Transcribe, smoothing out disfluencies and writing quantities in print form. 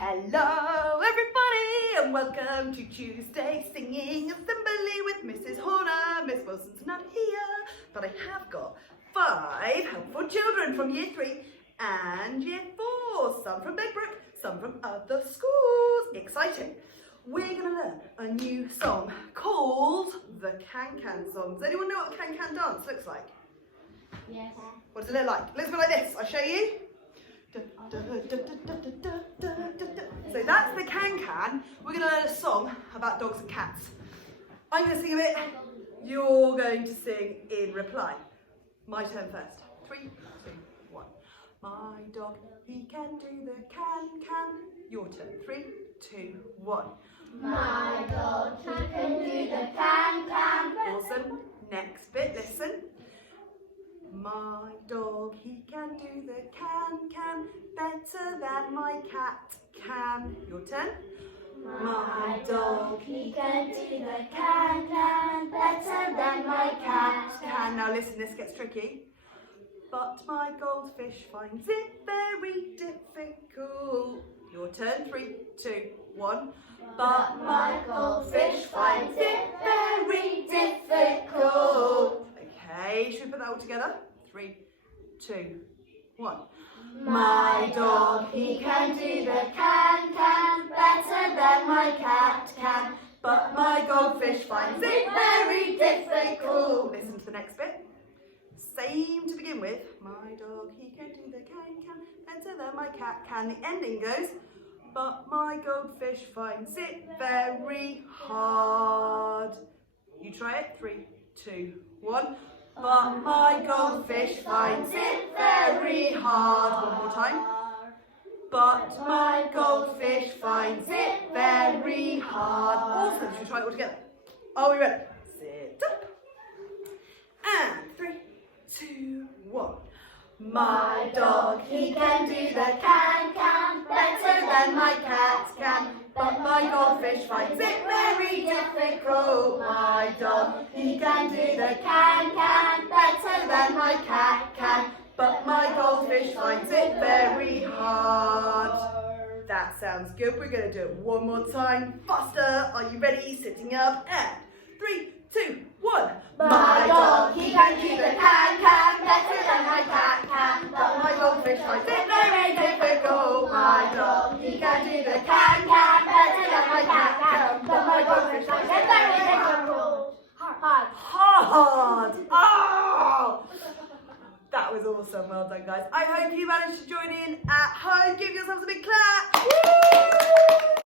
Hello everybody and welcome to Tuesday Singing Assembly with Mrs. Horner. Miss Wilson's not here, but I have got 5 helpful children from Year 3 and Year 4. Some from Bedbrook, some from other schools. Exciting. We're going to learn a new song called the Can-Can Song. Does anyone know what the Can-Can dance looks like? Yes. What does it look like? It looks a bit like this. I'll show you. So that's the Can-Can. We're going to learn a song about dogs and cats. I'm going to sing a bit. You're going to sing in reply. My turn first. 3, 2, 1. My dog, he can do the can-can. Your turn. 3, 2, 1. My dog, he can do the can-can. Awesome. Next bit, listen. My dog, he can do the can-can better than my cat can. Your turn. My dog, he can do the can-can better than my cat Can. Now listen, this gets tricky. But my goldfish finds it very difficult. Your turn. 3, 2, 1. But my goldfish finds it very difficult. Okay, should we put that all together? 3, 2, 1. My dog, he can do the can-can better than my cat can. But my goldfish finds it very difficult. Listen to the next bit. Same to begin with. My dog, he can do the can-can better than my cat can. The ending goes, but my goldfish finds it very hard. You try it. 3, 2, 1. But my goldfish finds it very hard. One more time. But my goldfish finds it very hard. Awesome. Should we try it all together? Are we ready? Sit up. And 3, 2, 1. My dog, he can do the can-can better than my cat can. But my goldfish finds it very difficult. My dog, he can do the can-can better than my cat can. But my goldfish finds it very hard. That sounds good. We're going to do it one more time. Faster. Are you ready? Sitting up. And 3, 2, 1. My dog, he can do the can-can better than my cat can. But my goldfish finds it very difficult. My dog, he can do the can-can better than my cat can. But my goldfish finds it very difficult. Hard. Hard. Oh! That was awesome. Well done, guys. I hope you managed to join in at home. Give yourselves a big clap.